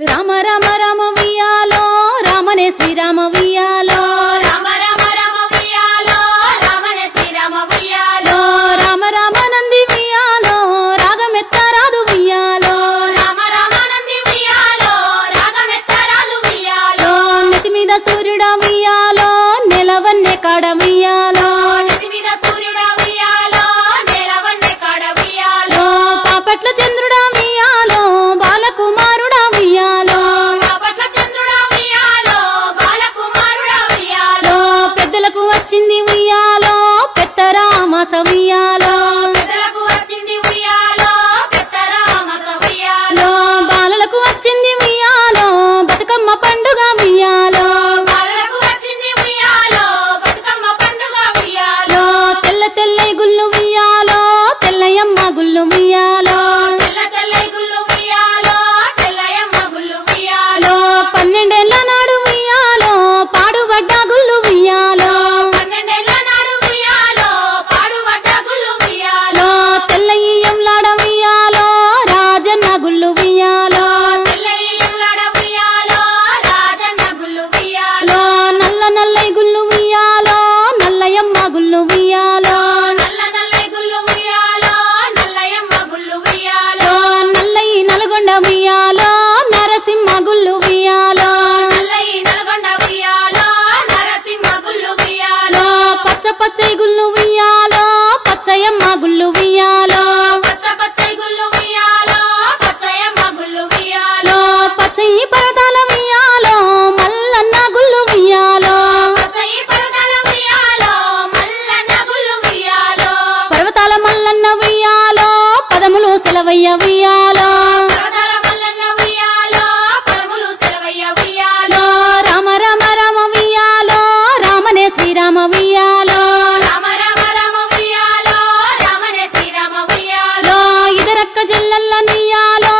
రామ రామ రామ వియాలో రామనే శ్రీరామ వియాలో రామ రామ రామ వియాలో రామనే శ్రీరామ వియాలో రామ రామ నంది వియాలో రాగమెత్తరాదు వియాలో రామ రామ నంది వియాలో రాగమెత్తరాదు వియాలో నెతి మీద సూర్యుడ వియాలో నెలవన్నె కాడ వియాలో నెతి మీద సూర్యుడ వియాలో నెలవన్నె కాడ వియాలో పాపట్ల చంద్రుడ వియాలో బాలకుమారుడ వియాలో పాపట్ల చంద్రుడ వియాలో బాలకుమారుడ వియాలో పెద్దలకు వచ్చింది ఉయ్యాలో పెద్దరామాస ఉయ్యాలో పెద్దలకు వచ్చింది ఉయ్యాలో పెద్దరామాస ఉయ్యాలో బాలలకు వచ్చింది ఉయ్యాలో బతుకమ్మ పండుగ ఉయ్యాలో బాలలకు వచ్చింది ఉయ్యాలో బతుకమ్మ పండుగ ఉయ్యాలో తెల్ల తెల్ల గుళ్ళు ఉయ్యాలో తెల్లయమ్మ గుళ్ళు ఉయ్యాలో తెల్ల తెల్ల గుళ్ళు ఉయ్యాలో తెల్లయమ్మ గుళ్ళు ఉయ్యాలో 12 ఏళ్ల నాడు ఉయ్యాలో పాడుబడ్డ గుళ్ళు ఉయ్యాలో 12 ఏళ్ల నాడు ఉయ్యాలో పాడుబడ్డ గుళ్ళు ఉయ్యాలో తెల్లయ్యంలాడ ఉయ్యాలో రాజన్న గుళ్ళు ఉయ్యాలో తెల్లయ్యంలాడ ఉయ్యాలో రాజన్న గుళ్ళు ఉయ్యాలో నల్ల నల్లై గుళ్ళు ఉయ్యాలో నల్లయమ్మ గుళ్ళు ఉయ్యాలో నల్ల నల్ల గుళ్ళు ఉయ్యాలో నల్లయమ్మ గుళ్ళు ఉయ్యాలో నల్లయి నల్గొండ ఉయ్యాలో నరసింహ గుళ్ళు ఉయ్యాలో నల్లయి నల్గొండ ఉయ్యాలో నరసింహ గుళ్ళు ఉయ్యాలో పచ్చ పచ్చై గుళ్ళు ఉయ్యాలో పచ్చయమ్మ గుళ్ళు ఉయ్యాలో పచ్చ పచ్చై గుళ్ళు ఉయ్యాలో పచ్చయమ్మ గుళ్ళు ఉయ్యాలో పచ్చయి పర్వతాల ఉయ్యాలో మల్లన్న గుళ్ళు ఉయ్యాలో పచ్చయి పర్వతాల ఉయ్యాలో మల్లన్న గుళ్ళు ఉయ్యాలో పర్వతాల మల్లన్న ఉయ్యాలో పదములు సెలవయ్య ఉయ్యాలో పర్వతాల మల్లన్న ఉయ్యాలో పదములు సెలవయ్య ఉయ్యాలో రామ రామ రామ ఉయ్యాలో రామనే శ్రీరామ ఉయ్యాలో రామ రామ రామ ఉయ్యాలో రామనే శ్రీరామ ఉయ్యాలో ఇదరక్క జల్లల్ల నియ్యాలో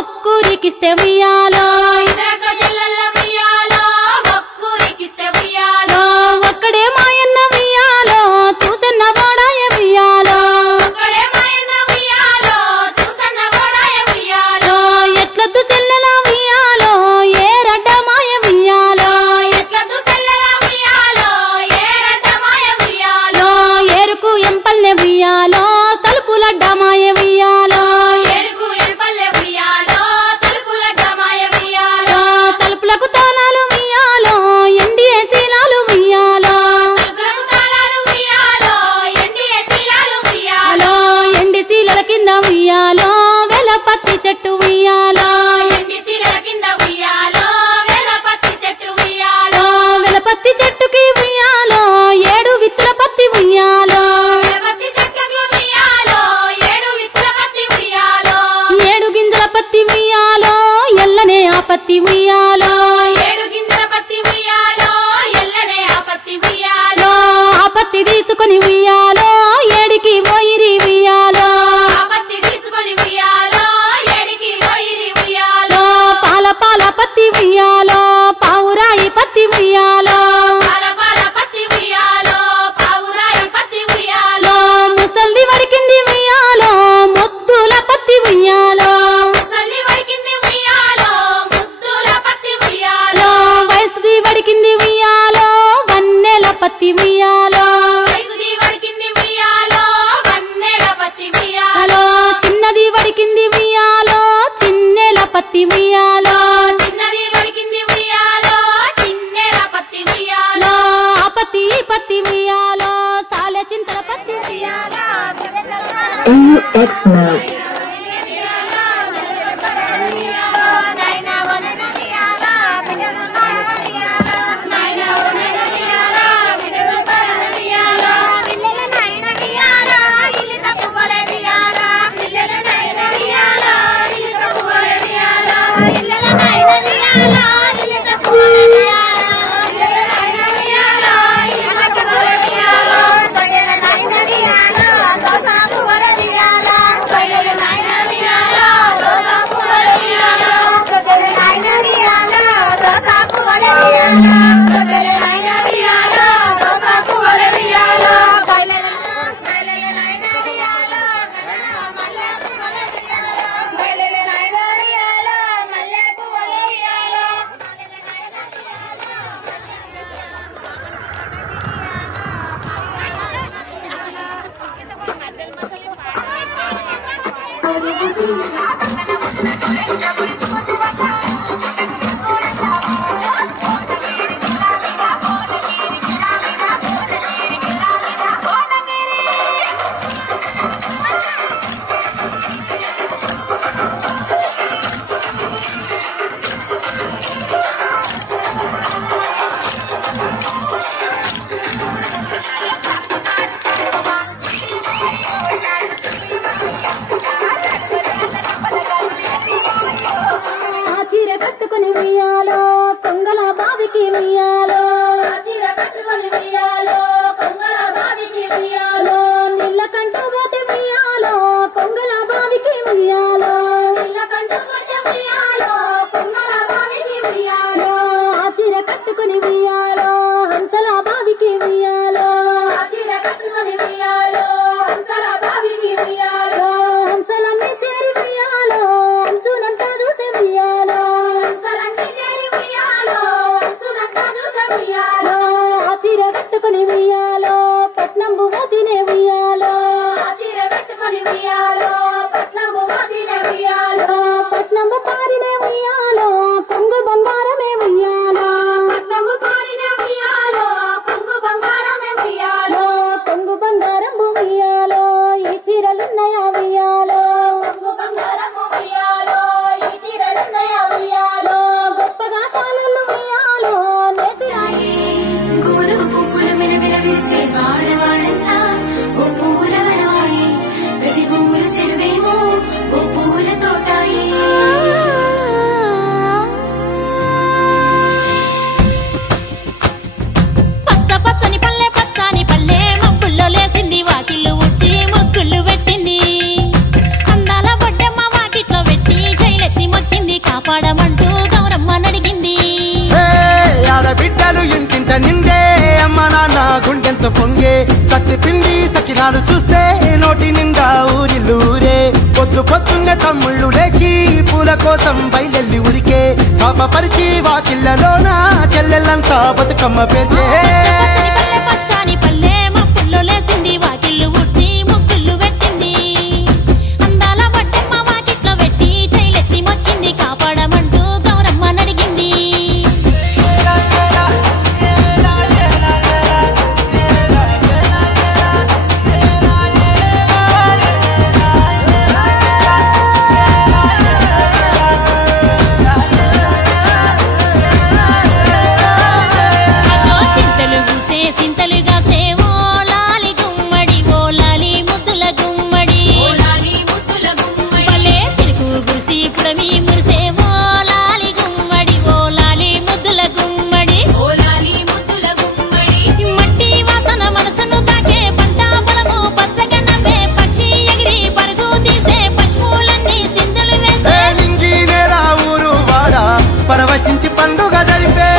ఒక్కూరికిస్తే ఉయ్యాలో ఇదరక జల్లల్ల ఉయ్యాలో ఒక్కూరికిస్తే ఉయ్యాలో ఒక్కడే మాయన్న ఉయ్యాలో చూసన్న వాడాయ ఉయ్యాలో ఒక్కడే మాయన్న ఉయ్యాలో చూసన్న గోడాయ ఉయ్యాలో ఎట్లద్దు చెల్లెల ఉయ్యాలో ఏ రడ్డ మాయ ఉయ్యాలో ఎట్లద్దు సెల్లల ఉయ్యాలో ఏ రడ్డ మాయ ఉయ్యాలో ఏరుకు ఎంపల్లె ఉయ్యాలో తలుపులడ్డ మాయ ఉయ్యాలో ఎరుకు ఎంపల్లె ఉయ్యాలో తలుపులడ్డ మాయ ఉయ్యాలో తలుపులకు తాళాలు ఉయ్యాలో ఎండిఏ శీలాలు ఉయ్యాలో తలుపులకు తాళాలు ఉయ్యాలో ఎండియ శీలాలు ఉయ్యాలో ఎండి శీలల కింద ఉయ్యాలో వెలపత్తి చెట్టు ఉయ్యాలో ఎండి శీలల కింద ఉయ్యాలో వేలపత్తి చెట్టు ఉయ్యాలో వెలపత్తి చెట్టుకి ఉయ్యాలో 7 విత్తుల పత్తి ఉయ్యాలో వేలపత్తి చెట్లకు ఉయ్యాలో 7 విత్తుల పత్తి ఉయ్యాలో 7 గింజల పత్తి ఉయ్యాలో ఎల్లనే ఆ పత్తి ఉయ్యాలో 7 గింజల పత్తి ఉయ్యాలో ఎల్లనే ఆ పత్తి ఉయ్యాలో ఆ పత్తి తీసుకొని ఉయ్యాలో ఏడికి పోయిరి ఉయ్యాలో ఆ పత్తి తీసుకొని ఉయ్యాలో ఏడికి పోయిరి ఉయ్యాలో పాల పాల పత్తి ఉయ్యాలో పావురాయి పత్తి ఉయ్యాలో పాల పాల పత్తి ఉయ్యాలో పావురాయి పత్తి ఉయ్యాలో ముసల్ది వడికింది ఉయ్యాలో ముద్దుల పత్తి ఉయ్యాలో ముసలి వడికింది ఉయ్యాలో ముద్దుల పత్తి ఉయ్యాలో వయసుది వడికింది ఉయ్యాలో వన్నెల పత్తి ఉయ్యాలో వయసుది వడికింది ఉయ్యాలో వన్నెల పత్తి ఉయ్యాలో చిన్నది వడికింది ఉయ్యాలో చిన్నెల పత్తి ఉయ్యాలో చిన్నది వడికింది ఉయ్యాలో చిన్నెల పత్తి ఉయ్యాలో ఆ పత్తి ఈ పత్తి ఉయ్యాలో సాలె చింతల పత్తి ఉయ్యాలో AUX mode. మల్లె ఉయ్యాలో చీర కట్టుకొని ఉయ్యాలో కొంగల బావికి ఉయ్యాలో నీళ్ళ కంటూ పోతే ఉయ్యాలో కొంగల బావికి ఉయ్యాలో నీళ్ళ కంటూ పోతే ఉయ్యాలో కొంగల బావికి ఉయ్యాలో ఆ చీర కట్టుకొని ఉయ్యాలో హంసల బావికి ఉయ్యాలో చీర కట్టుకొని ఉయ్యాలో హంసల బావికి ఉయ్యాలో హంసలన్నీ చేరి ఉయ్యాలో అంచునంతా చూసే ఉయ్యాలో హంసలన్నీ చేరి ఉయ్యాలో అంచునంతా చూసే ఉయ్యాలో ఆ చీర కట్టుకొని ఉయ్యాలో పట్నంబు తినే ఉయ్యాలో చీర కట్టుకొని ఉయ్యాలో పట్నం తినే ఉయ్యాలో పట్నంబు పారినే ఉయ్యాలో కొంగు బంగారమే ఉయ్యాలో పట్నము పారిన ఉయ్యాలో కొంగు బంగారమే ఉయ్యాలో కొంగు బంగారము ఉయ్యాలో ఈ చీరలున్నాయా ఉయ్యాలో కొంగు బంగారము ఉయ్యాలో ఈ చీరలున్నాయ ఉయ్యాలో గొప్పగా శాలలు ఉయ్యాలో నేతిరాయి గోరుగు పువ్వులు మెలమెల వేసే వాడవాడంతా ఓ పూల వరవాయి ప్రతి పువ్వుల చెరువేమో ఓ పూల తోటాయి పచ్చ పచ్చని పల్లె పచ్చని పల్లె మబ్బుల్లో లేసింది వాకిళ్ళు ఉచ్చి ముగ్గులు పెట్టింది అందాల బొడ్డమ్మ వాకిట్లో పెట్టి జైలెత్తి మొక్కింది కాపాడమంటూ గౌరమ్మ నడిగింది ఆడబిడ్డలు ఇంటింట నిండే అమ్మ నాన్న గుండెంత పొంగే సత్తి పిండి సకినాలు చూస్తే నోటి నిండా ఊరిల్లూరే పొద్దు పొద్దున్నే తమ్ముళ్ళు లేచి పూల కోసం బయలెల్లి ఉరికే శాపపరిచి వాకిళ్ళలోన చెల్లెళ్ళంతా బతుకమ్మ పేర్చే పచ్చని పల్లె పచ్చని పల్లె మబ్బుల్లో లేసింది వాకిళ్ళు ఉచ్చి ముగ్గులు పెట్టింది అందాల బొడ్డమ్మ వాకిట్లో పెట్టి జైలెత్తి మొక్కింది కాపాడమంటూ గౌరమ్మ నడిగింది అదో చింతలు పూసే సింతలుగా సేవో లాలి గుమ్మడి ఓ లాలి ముద్దుల గుమ్మడి లాలి ముద్దుల గుమ్మడి భలే చిలుకు గురిసి పుడమి మురిసేవో లాలి గుమ్మడి ఓ లాలి ముద్దుల గుమ్మడి ఓ లాలి ముద్దుల గుమ్మడి మట్టి వాసన మనసును తాకే పంట పొలము పచ్చగా నవ్వే పక్షి ఎగిరి పరుగు తీసే పశువులన్నీ సింధులు వేసే నింగి నేరా ఊరు వాడ పరవశించి పండుగ జరిపే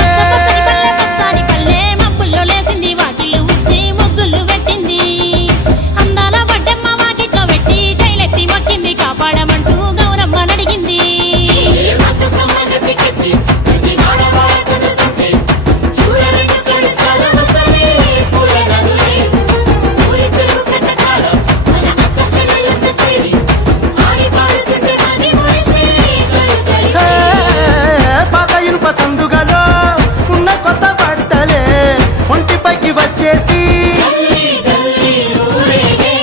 పచ్చని పల్లె పచ్చని పల్లె మబ్బుల్లో లేసింది వాకిళ్ళు ఉచ్చి ముగ్గులు పెట్టింది అందాల బొడ్డమ్మ వాకిట్లో పెట్టి జైలెత్తి మొక్కింది కాపాడమంటూ గౌరమ్మ నడిగింది బతుకమ్మని పికెత్తి ప్రతి వాడవాడ కుదురుతుంటే చూడ రెండు కళ్ళు చాలా వసలే పూల నదులే ఊరి చెరువు కట్ట కాడ మన అక్క చెల్లెళ్ళంతా చేరి ఆడి పాడుతుంటే అది మురిసి కళ్ళు తడిసి పాత ఇనుప సందుగలో ఉన్న కొత్త బట్టలే ఒంటిపైకి వచ్చేసి గల్లీ గల్లీ ఊరేగే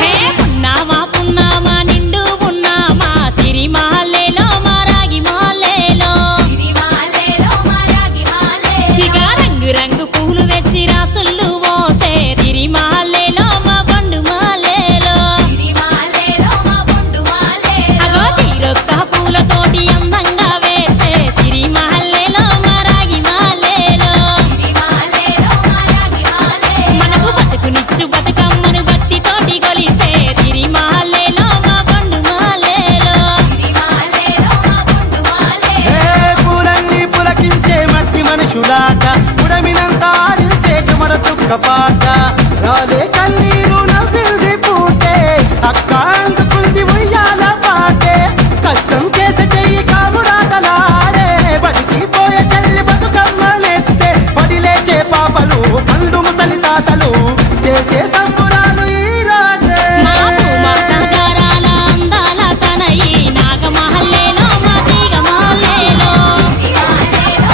హే పున్నామా పున్నామా నిండు పున్నామా సిరి మహల్లేలో మా రాగి మహల్లేలో సిరిమాలేలో మరాగి మాలేలో ఇక రంగు రంగు పూలు తెచ్చి రాసుళ్ళు పోసే సిరి మహల్లేలో మా బండు మహల్లేలో సిరిమాలేలో మా బొండు మాలేలో అగో తీరొక్క పూలతోటి అందంగా వేసే సిరి మహల్లేలో మా రాగి మహల్లేలో సిరిమాలేలో మరాగి మాలేలో మనకు బతుకునిచ్చు బతుకమ్మను భక్తితోటి కొలిసే సిరి మహల్లేలో మా బండు మహల్లేలో సిరిమాలేలో మా బొండు మాలేలో పూలన్నీ పులకించే మట్టి మనుషులాట ఉడమినంత ఆడించే చెమర చుక్క పాట రాలే కన్నీరు నవ్వింది పూటే అక్క అందుకుంది ఉయ్యాల పాటే కష్టం చేసే చెయ్యి కాముడాటలాడే బడికి పోయే చెల్లి బతుకమ్మ నెత్తే పడి లేచే పాపలు పండు ముసలి తాతలు చేసే సంబురాలు ఈ రాజే మా భూమాత గారాల అందాల తనయి నాగ మహల్లేలో మా తీగ మహల్లేలో సిరిమాలేలో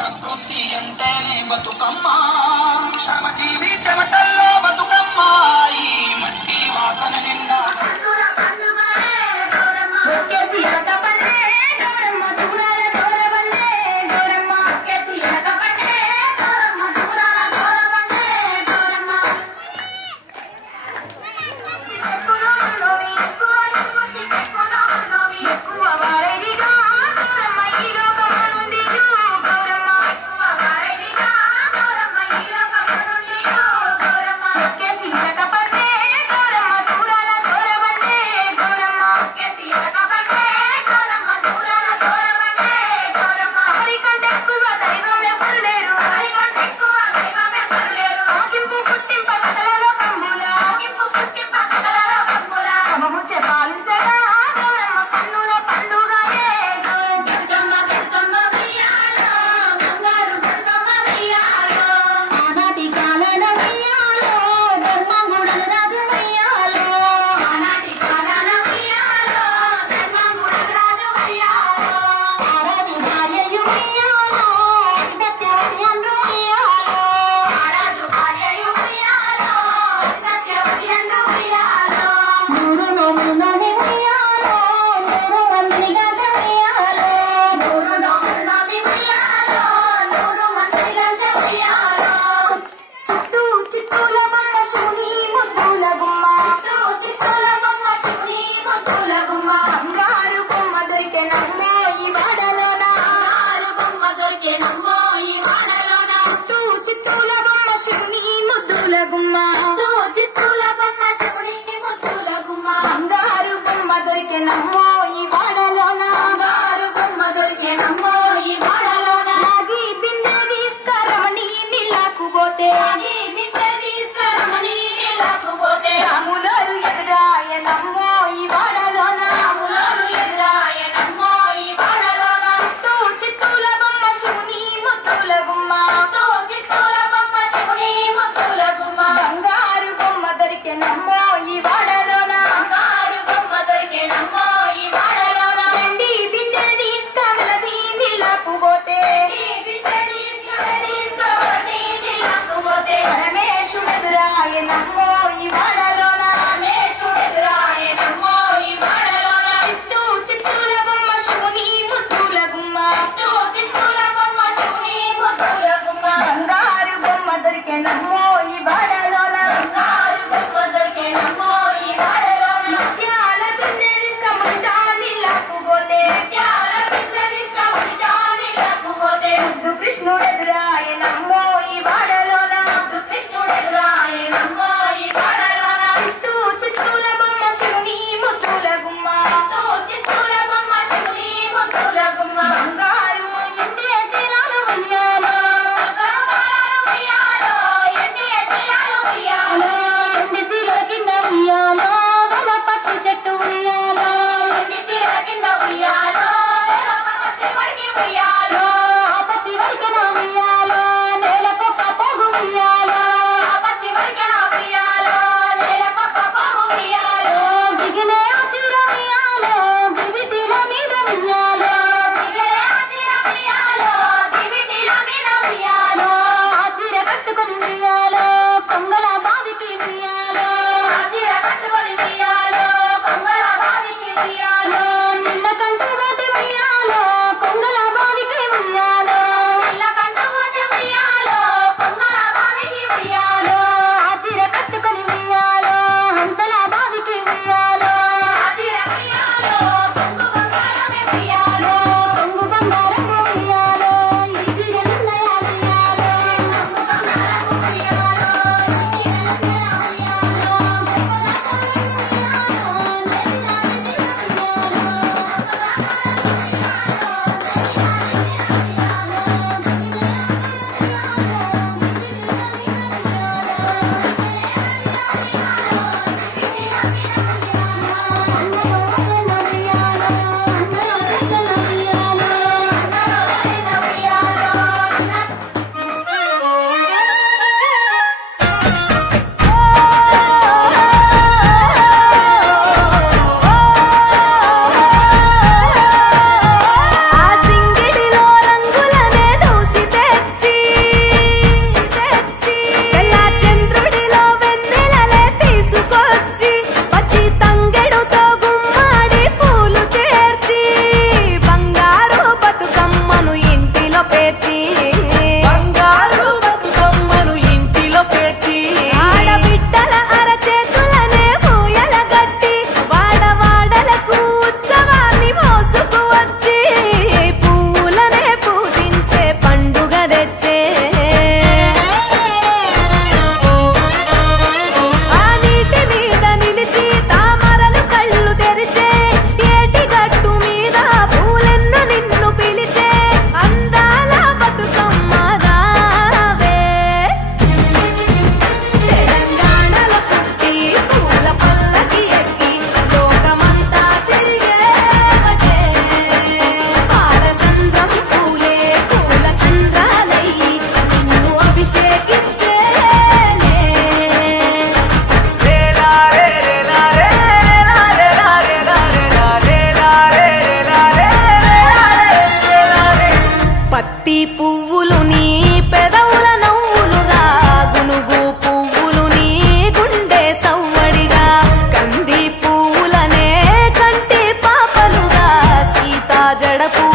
ప్రకృతి అంటేనే బతుకమ్మ శ్రమజీవి చెమటల్లో బతుకమ్మ ఈ మట్టి వాసన నిండా Get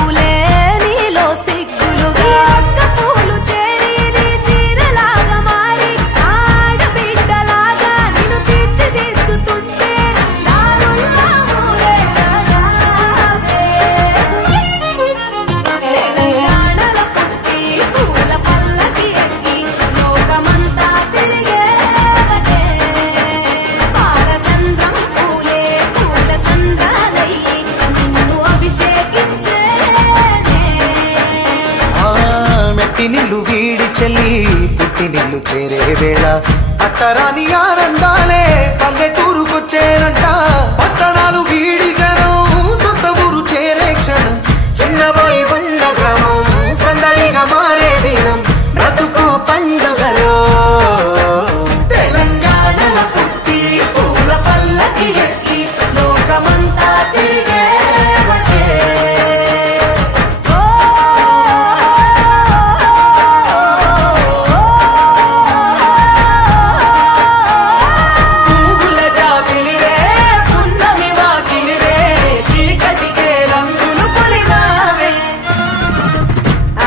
పూలే నీలో సిగ్గులుగా అక్క పూలు చేరి నీ చీరలాగా మారి ఆడబిడ్డలాగా నిన్ను తీర్చిదిద్దుతుంటే దారుల్లా ఊరే రావే. తెలంగాణలో పుట్టి పూల పల్లకి ఎక్కి లోకమంతా తిరిగేవటే. పాలసంద్రం పూలే పూల సంద్రాలయ్యి నిన్ను అభిషేకించేనే. మెట్టి నిల్లు వీడి చెల్లి పుట్టి నిల్లు చేరే వేళ అట్టరాని ఆనందాలే పల్లెటూరుకొచ్చేనంట. పట్టణాలు వీడి జనం సొంత ఊరు చేరే క్షణం చిన్నబోయి ఉన్న గ్రామం సందడిగా మారే దినం బ్రతుకు పండుగలో. తెలంగాణలో పుట్టి పూల పల్లకి ఎక్కి లోకమంతా తిరిగేవటే. పువ్వుల జాబిలివే పున్నమి వాకిలివే చీకటికే రంగులు పొలిమావే.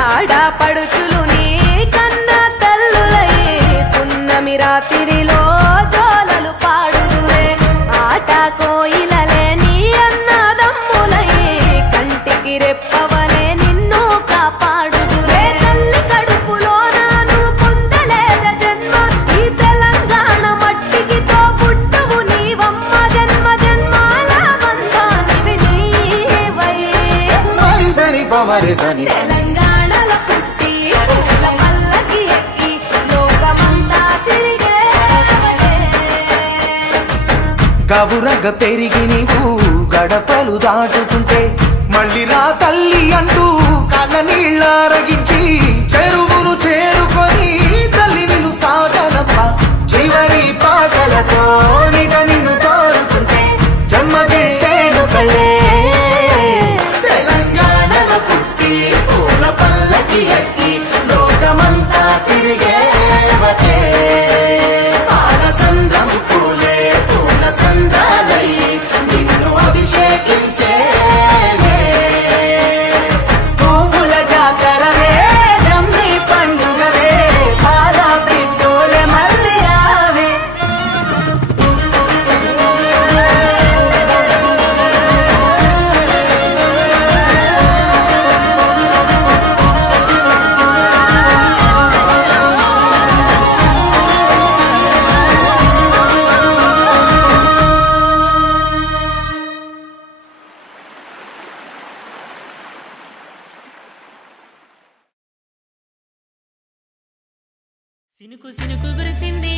ఆడపడుచులు నీ కన్న తల్లులై పున్నమి రాత్రిలో జోలలు పాడుదురే. ఆట కోయిలలే నీ అన్నదమ్ములై కంటికి రెప్పవలే నిన్ను కాపాడుదురే. తల్లి కడుపులో నాను పొందలేద జన్మ ఈ తెలంగాణ మట్టికి తో పుట్టవు నీవమ్మ. జన్మ జన్మాల బంధానివి నీవై. మరిసని పమరిసని తెలంగాణలో పుట్టి పూల పల్లకి ఎక్కి లోకమంతా తిరిగేవటే. గవురగ పెరిగి నీవు గడపలు దాటుతుంటే మళ్ళీ రా తల్లి అంటూ కళ్ళ నీళ్ళ రగించి చెరువును చేరుకొని తల్లి నిన్ను సాగనప్ప. చివరి పాటలతో నిట నిన్ను తోరుతుంటే జన్మదిట్టేను కళ్ళే. తెలంగాణలో పుట్టి పూల పల్లకి ఎక్కి లోకమంతా తిరిగేవటే. పాలసంద్రం పూలే పూల సంద్రాలయ్యి నిన్ను అభిషేకించేనే. పువ్వుల జాతరవే జమ్మి పండుగవే పాల పిట్టోలే మళ్ళీ రావే. సినుకు సినుకు కురిసింది